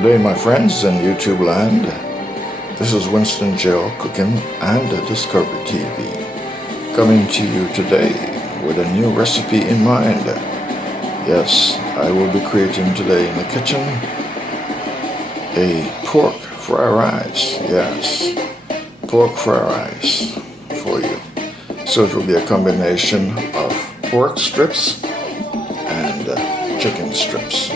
Good day, my friends in YouTube land. This is Winston GeL Cooking and Discovery TV, coming to you today with a new recipe in mind. Yes, I will be creating today in the kitchen a pork fried rice. Yes, pork fried rice for you. So it will be a combination of pork strips and chicken strips.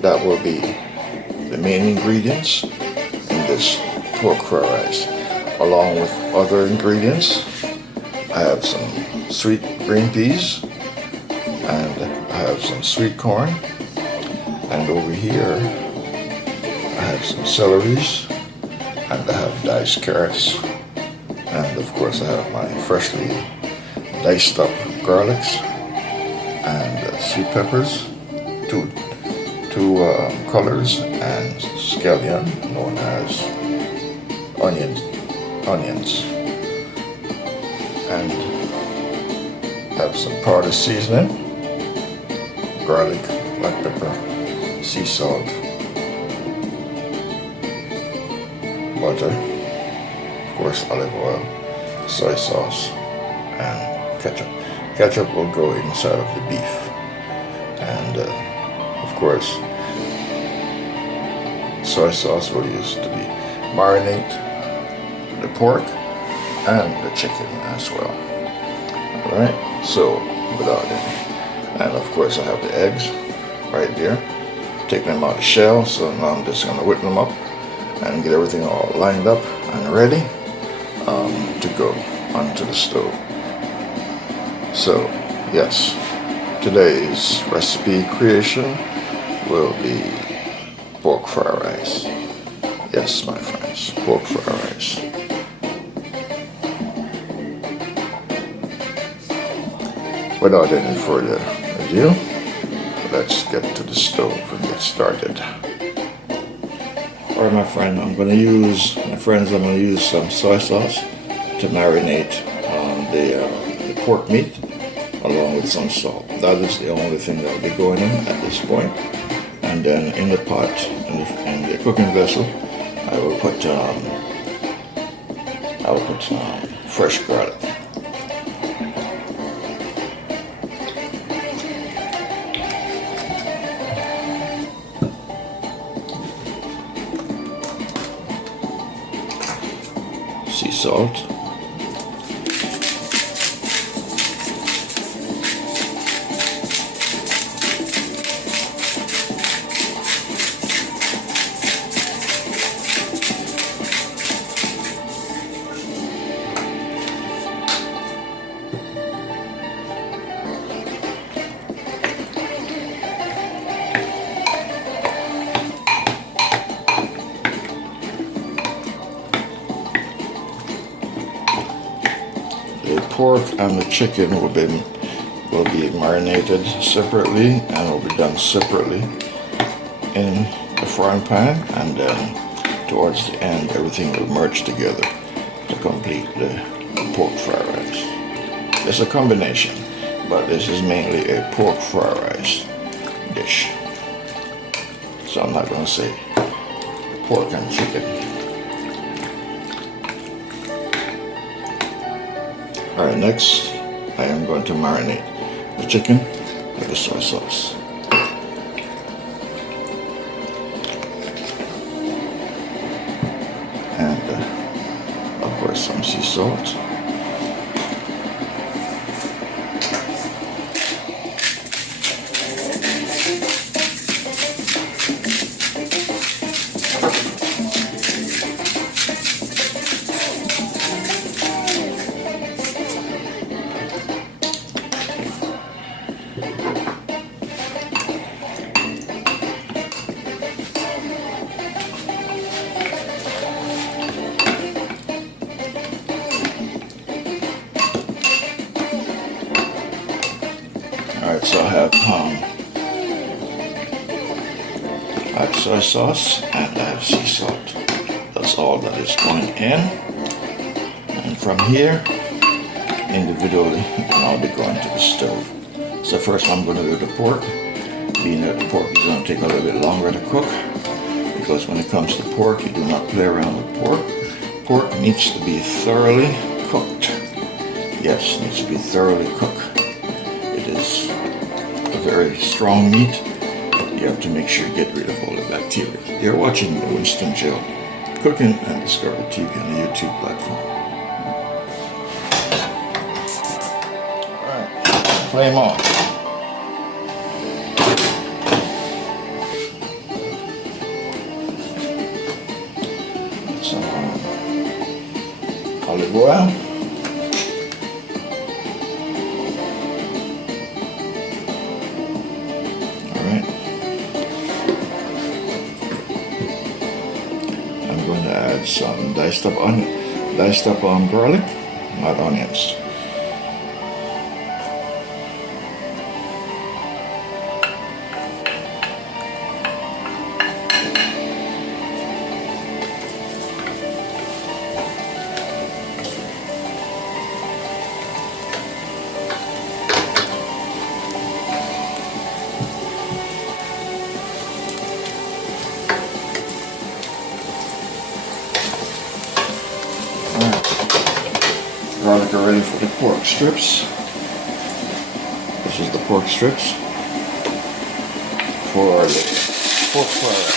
That will be the main ingredients in this pork fried rice. Along with other ingredients, I have some sweet green peas, and I have some sweet corn, and over here I have some celeries, and I have diced carrots, and of course I have my freshly diced up garlics and sweet peppers, two colors, and scallion, known as onions, and have some powdered seasoning, garlic, black pepper, sea salt, butter, of course olive oil, soy sauce, and ketchup. Ketchup will go inside of the beef, and of course soy sauce will use to be marinate the pork and the chicken as well. Alright, so without any, and of course I have the eggs right there. Take them out of the shell, so now I'm just going to whip them up and get everything all lined up and ready to go onto the stove. So yes, today's recipe creation will be pork fried rice. Yes, my friends, pork fried rice. Without any further ado, let's get to the stove and get started. Alright, my friend, I'm going to use some soy sauce to marinate the pork meat along with some salt. That is the only thing that will be going in at this point. And then in the pot, in the cooking vessel, I will put fresh garlic. Sea salt. The pork and the chicken will be marinated separately and will be done separately in the frying pan, and then towards the end everything will merge together to complete the pork fried rice. It's a combination, but this is mainly a pork fried rice dish, so I'm not going to say pork and chicken. Alright, next I am going to marinate the chicken with the soy sauce. And of course some sea salt. Alright, so I have soy sauce and I have sea salt. That's all that is going in. And from here, individually, I'll be going to the stove So first I'm going to do the pork, being that the pork is going to take a little bit longer to cook, because when it comes to pork, you do not play around with pork. Pork needs to be thoroughly cooked. Yes, it needs to be thoroughly cooked. It is a very strong meat. You have to make sure you get rid of all the bacteria. You're watching the Winston GeL Cooking and Discovery TV on the YouTube platform. Alright, flame on. Some olive oil. Alright. I'm going to add some diced up garlic, not onions. Garlic are ready for the pork strips. This is the pork strips for the pork fried rice.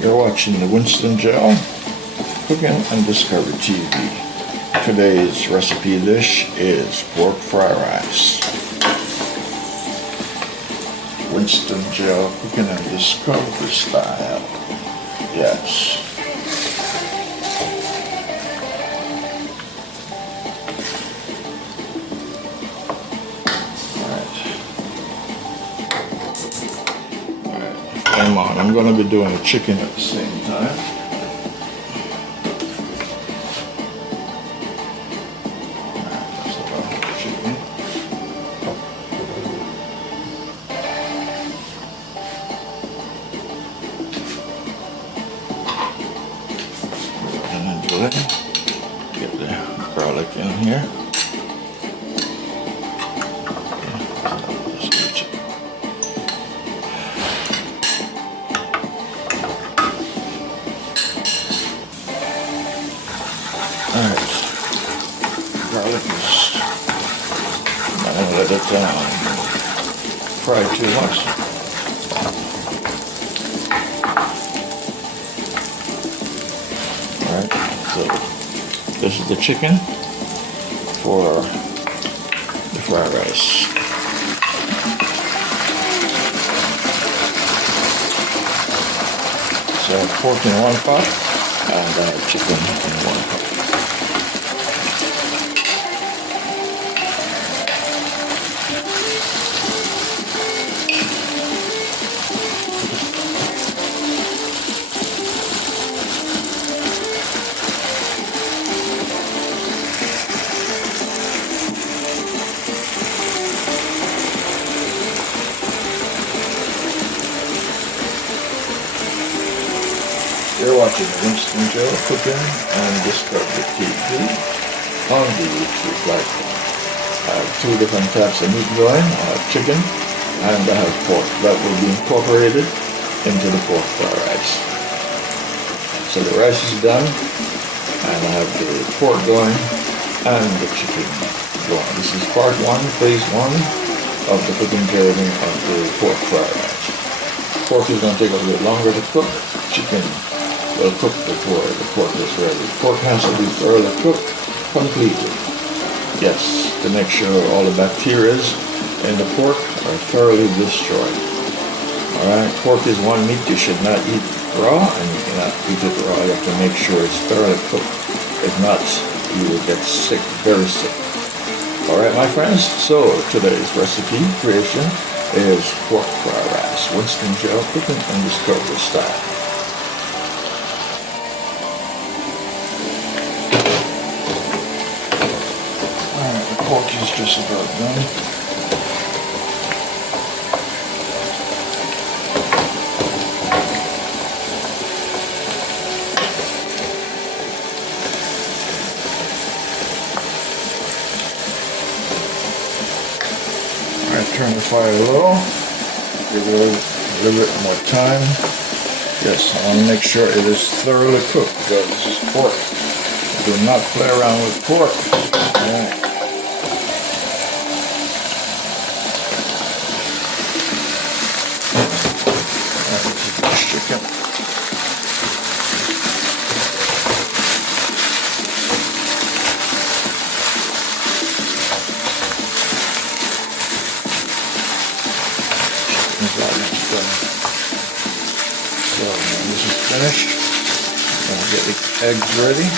You're watching the Winston GeL Cooking and Discovery TV. Today's recipe dish is pork fried rice. Winston GeL Cooking and Discovery style. Yes. Flame on. I'm going to be doing the chicken at the same time. That's about the chicken. And then do it. Get the garlic in here. Alright, garlic is not going to let it fry too much. Alright, so this is the chicken for the fried rice. So I have pork in one pot and I have chicken in one pot. You're watching Winston GeL Cooking and Discovery TV on the YouTube platform. I have two different types of meat going. I have chicken and I have pork that will be incorporated into the pork fried rice. So the rice is done and I have the pork going and the chicken going. This is part one, phase one of the cooking journey of the pork fried rice. Pork is going to take a little bit longer to cook. Chicken well cooked before the pork is ready. Pork has to be thoroughly cooked completely. Yes, to make sure all the bacteria in the pork are thoroughly destroyed. Alright, pork is one meat you should not eat raw, and you cannot eat it raw. You have to make sure it's thoroughly cooked. If not, you will get sick, very sick. Alright, my friends, so today's recipe creation is pork fried rice, Winston GeL cooking in discovery style. Alright, the pork is just about done. Turn the fire low, give it a little bit more time. Yes, I want to make sure it is thoroughly cooked because this is pork. Do not play around with pork. Alright. This is chicken. So this is finished. I'm going to get the eggs ready.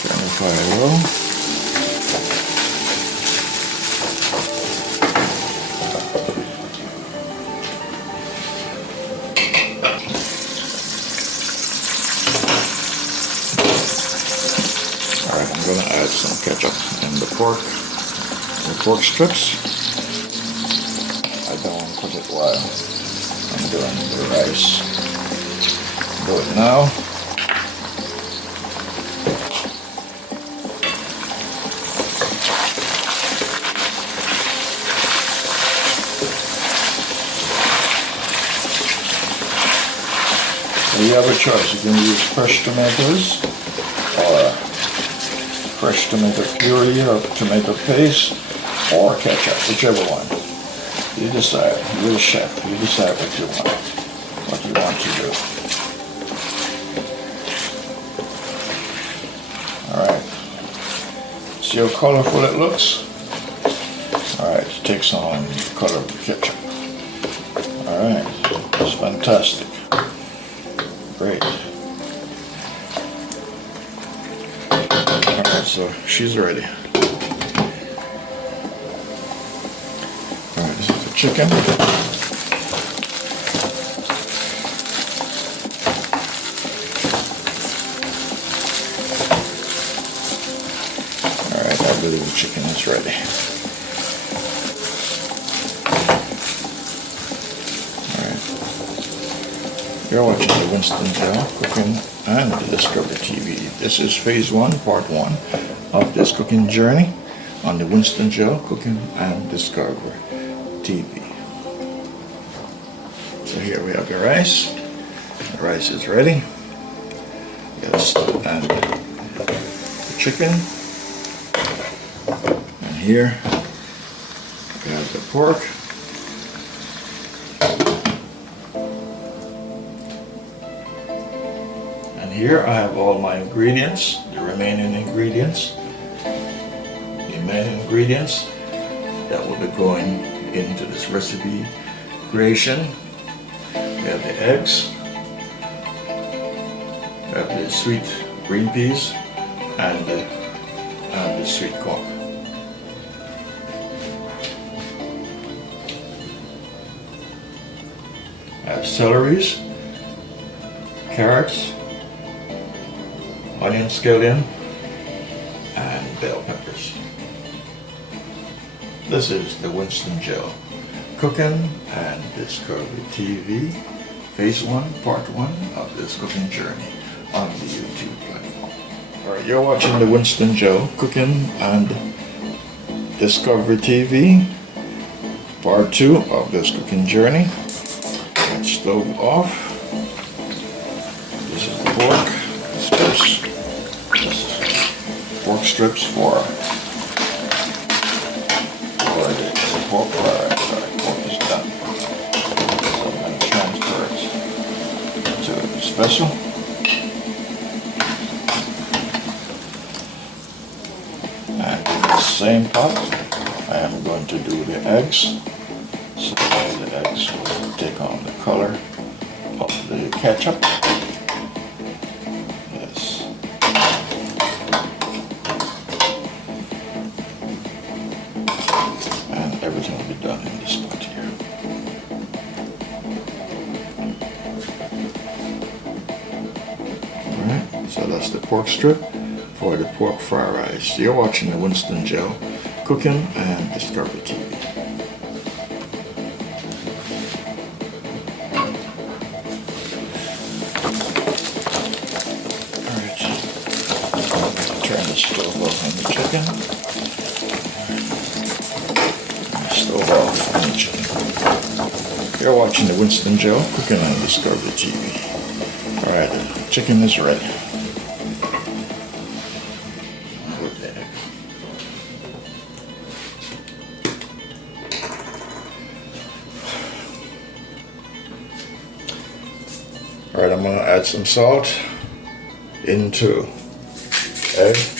Turn the fire low. Alright, I'm going to add some ketchup in the pork strips. I don't want to put it while I'm doing the rice. Do it now. So you have a choice. You can use fresh tomatoes or fresh tomato puree or tomato paste or ketchup, whichever one. You decide. You're the chef. You decide what you want to do. Alright. See how colorful it looks? Alright, it takes on the color of the ketchup. Alright, it's fantastic. Great. Alright, so she's ready. Alright, this is the chicken. Alright, I believe the chicken is ready. Alright. You're watching the Winston GeL Cooking and the Discovery TV. This is phase 1, part 1 of this cooking journey on the Winston GeL Cooking and Discovery TV. So here we have the rice. The rice is ready. Yes, and the chicken. And here we have the pork. And here I have all my ingredients, the remaining ingredients. The main ingredients that will be going into this recipe creation. We have the eggs, we have the sweet green peas, and the sweet corn. I have celeries, carrots, onion scallion, and bell peppers. This is the Winston GeL Cooking and Discovery TV, phase 1, part 1 of this cooking journey on the YouTube platform. Alright, you're watching the Winston GeL Cooking and Discovery TV, part 2 of this cooking journey. Get stove off. This is the pork strips. This is pork strips for the pork fry. Pork is done. vessel. And in the same pot, I am going to do the eggs. So the eggs will take on the color of the ketchup. Yes. And everything will be done in this pot here. Alright, so that's the pork strip for the pork fried rice. You're watching the Winston GeL Cooking and Discovery TV. Turn the stove off on the chicken. Stove off on the chicken. You're watching the Winston GeL Cooking on Discovery TV. Alright, the chicken is ready. Put the egg. Alright, I'm going to add some salt into eggs.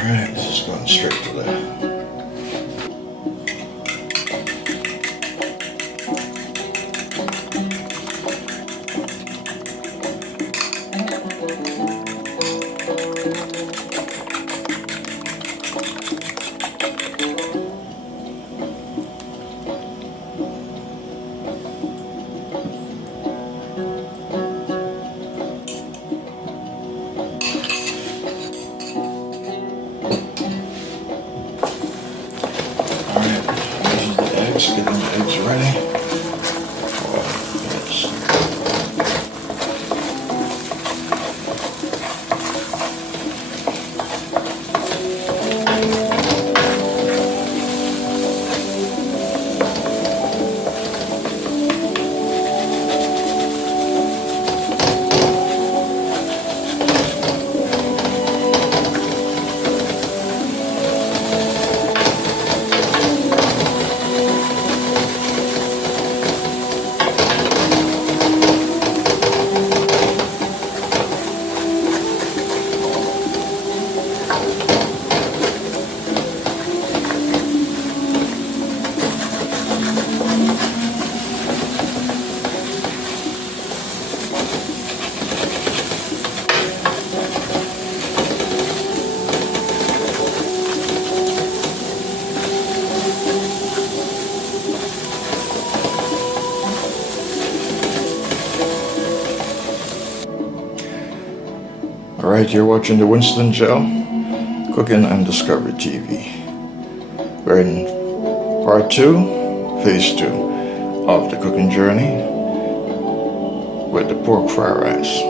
Alright, this is going straight to the getting the eggs ready. Alright, you're watching the Winston GeL Cooking and Discovery TV. We're in part 2, phase 2 of the cooking journey with the pork fried rice.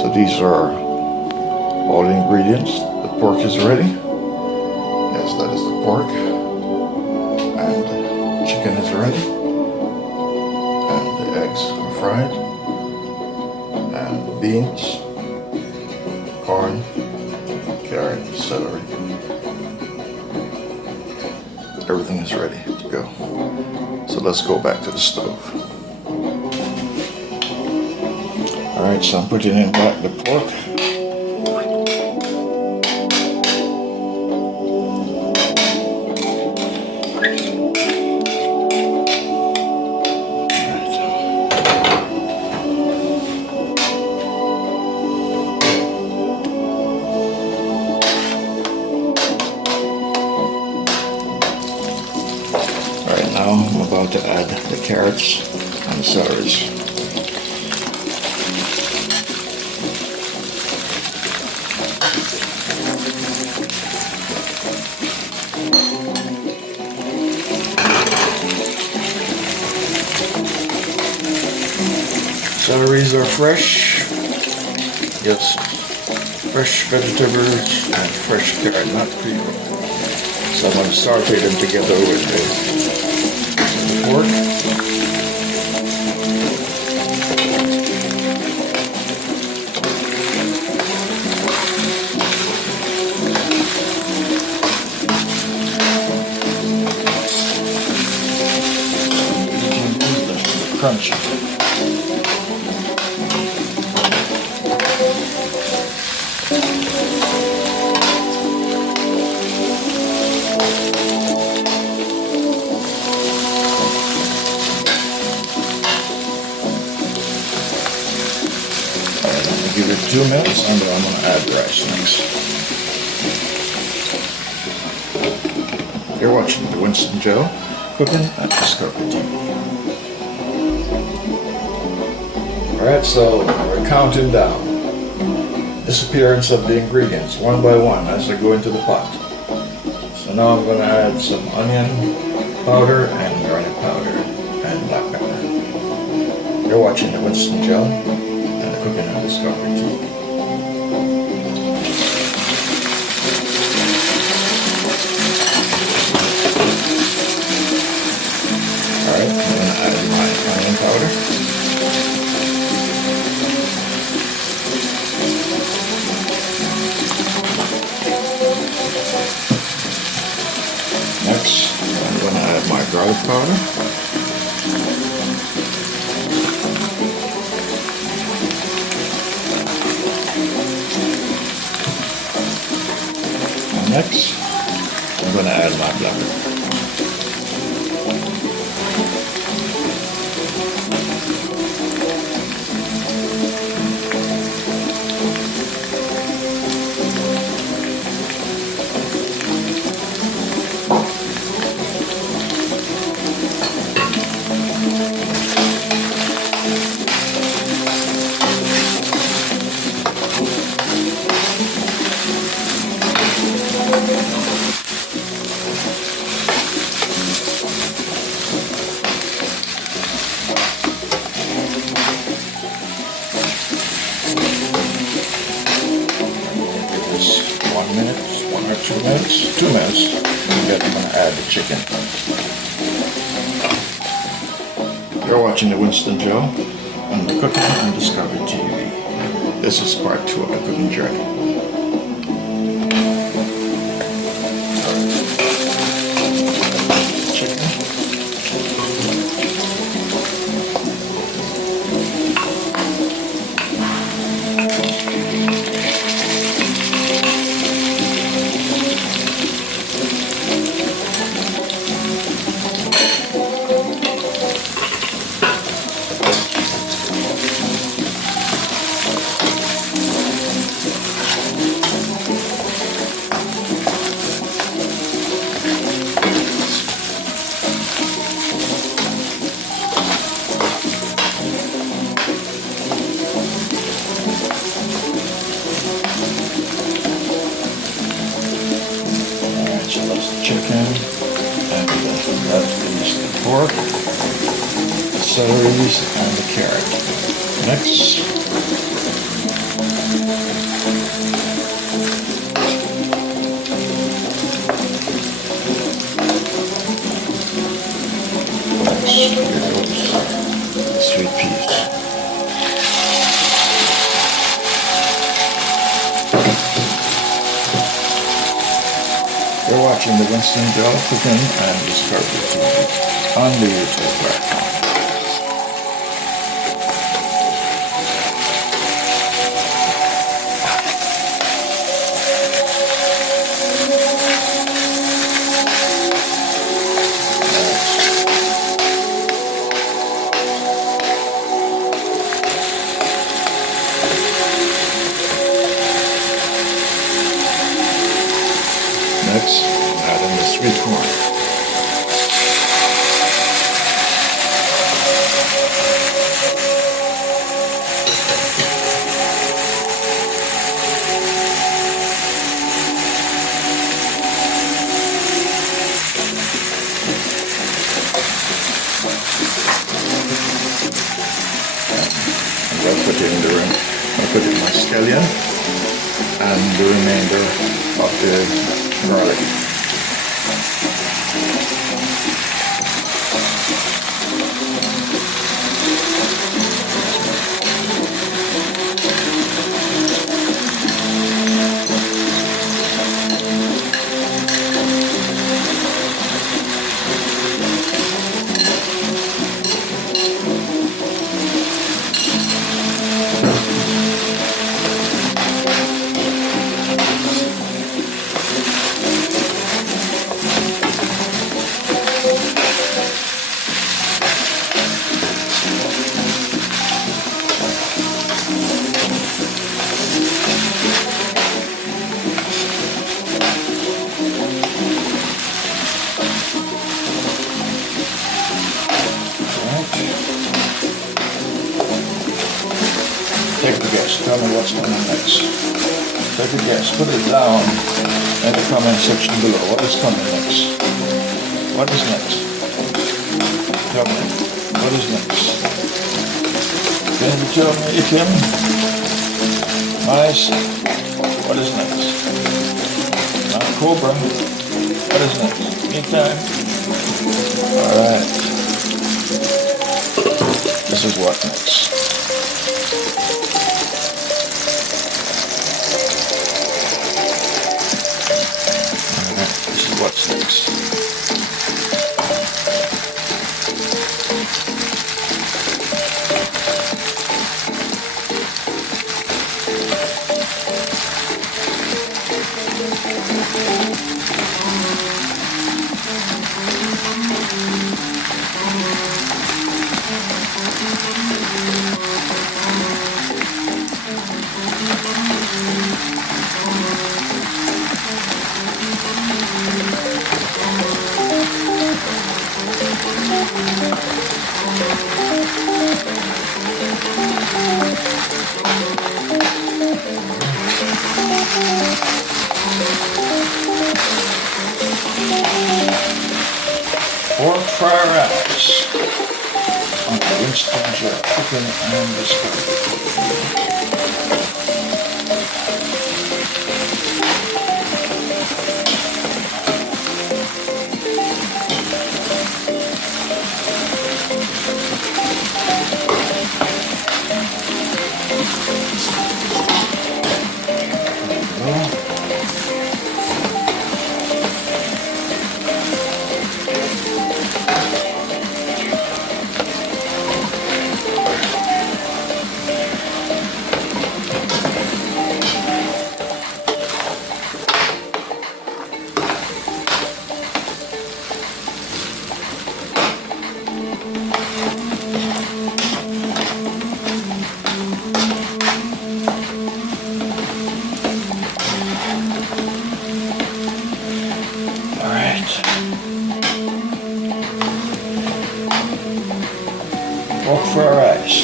So these are all the ingredients. The pork is ready. Yes, that is the pork. And the chicken is ready. And the eggs are fried. And the beans, corn, carrot, celery. Everything is ready to go. So let's go back to the stove. Alright, so I'm putting in back the pork. Now I'm about to add the carrots and the celery. celeries are fresh. Yes, fresh vegetables and fresh carrot, not pre-rolled. So I'm going to saute them together with the pork. Crunchy. Give it 2 minutes and then I'm going to add rice next. You're watching the Winston GeL cooking at Discovery TV. Alright, so we're counting down. Disappearance of the ingredients one by one as they go into the pot. So now I'm going to add some onion powder and garlic powder and black pepper. You're watching the Winston GeL and the cooking at Discovery TV. Alright, I'm going to add my onion powder. Next, I'm going to add my garlic powder. And next, I'm going to add my black pepper. Two minutes, and then I'm going to add the chicken. You're watching the Winston GeL on the Cooking on Discovery TV. This is part 2 of the cooking journey. Chicken. So that's the chicken, and that is the pork, the celery, and the carrot. Next, here goes the sweet peas. You're watching the Winston GeL Cooking and Discovery TV on the YouTube platform. Next, add in the sweet corn. I'll put in my scallion and the remainder of the garlic. Take a guess, tell me what's coming next. Take a guess, put it down in the comment section below. What is coming next? What is next? Tell me, what is next? Can you tell me again? Mice, what is next? Not cobra, what is next? Meantime? Alright. This is what next. What's next? Pork fried rice on Winston GeL chicken and biscuit. Pork fried rice.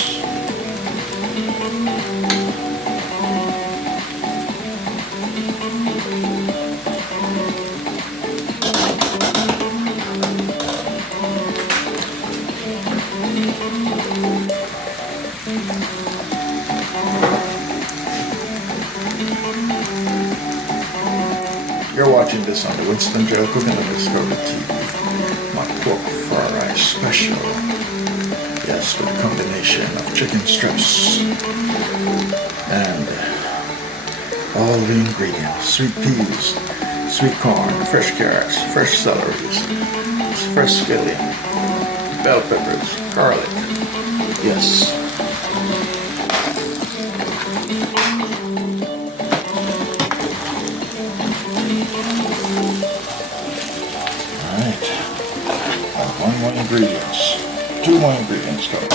You're watching this on the Winston GeL Cooking and Discovery TV. My pork fried rice special. Yes, with a combination of chicken strips and all the ingredients. Sweet peas, sweet corn, fresh carrots, fresh celeries, fresh scallion, bell peppers, garlic. Yes. One more ingredients. Two more ingredients coming.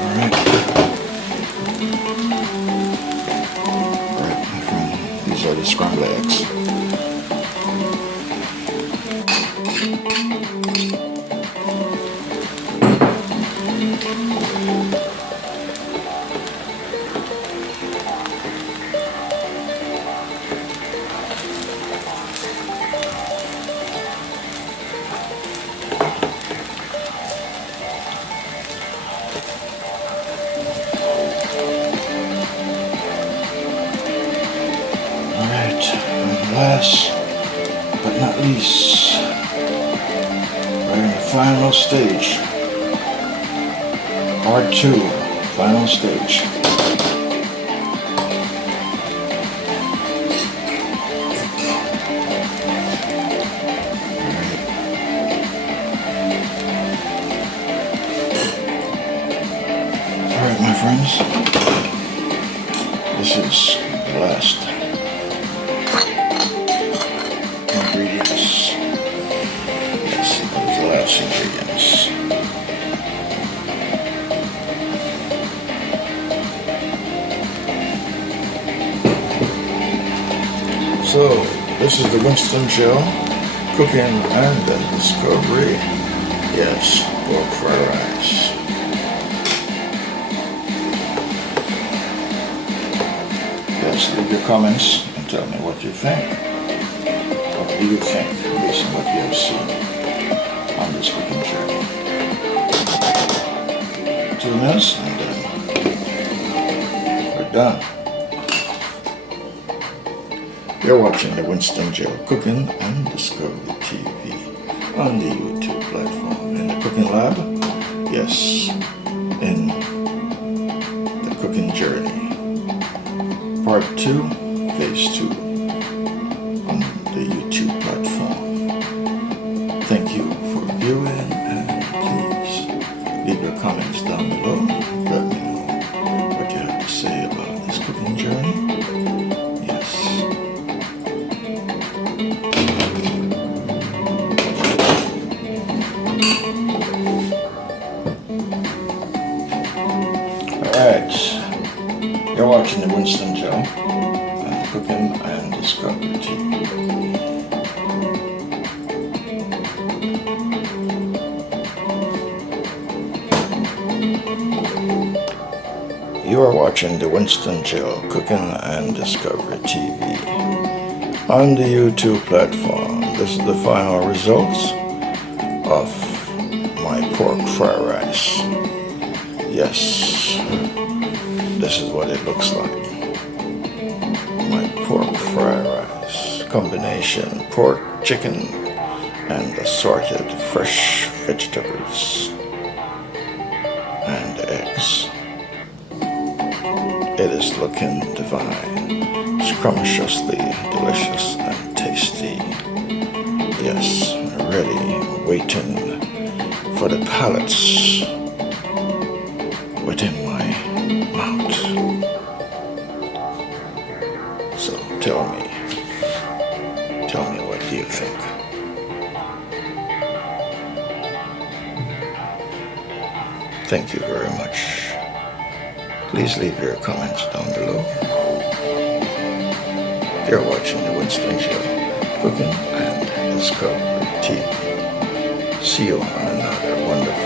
Alright. Alright, these are the scrambled eggs. not least, we're in the final stage. Part 2, final stage. Alright, my friends, this is the last ingredients. Yes, those are the last ingredients. So, this is the Winston GeL cooking and discovery. Yes, pork fried rice. Yes, leave your comments and tell me what you think. What do you think based on what you have seen on this cooking journey? 2 minutes and then we're done. You're watching the Winston GeL Cooking and Discovery TV on the YouTube platform. In the cooking lab, yes, in the cooking journey. Part 2, Phase 2 on the YouTube platform. Thank you for viewing, and please leave your comments down below. Let me know what you have to say about this cooking journey. Yes. Alright, you're watching the Winston GeL and Cooking and Discovery TV. You are watching the Winston GeL Cooking and Discovery TV on the YouTube platform. This is the final results of my pork fried rice. Yes, this is what it looks like. My pork fried rice combination pork, chicken, and assorted fresh vegetables and eggs. It is looking divine, scrumptiously delicious and tasty. Yes, ready, waiting for the palates within my mouth. So tell me what do you think? Thank you very much. Please leave your comments down below. You're watching the Winston GeL Cooking and Discovery TV. See you on another wonderful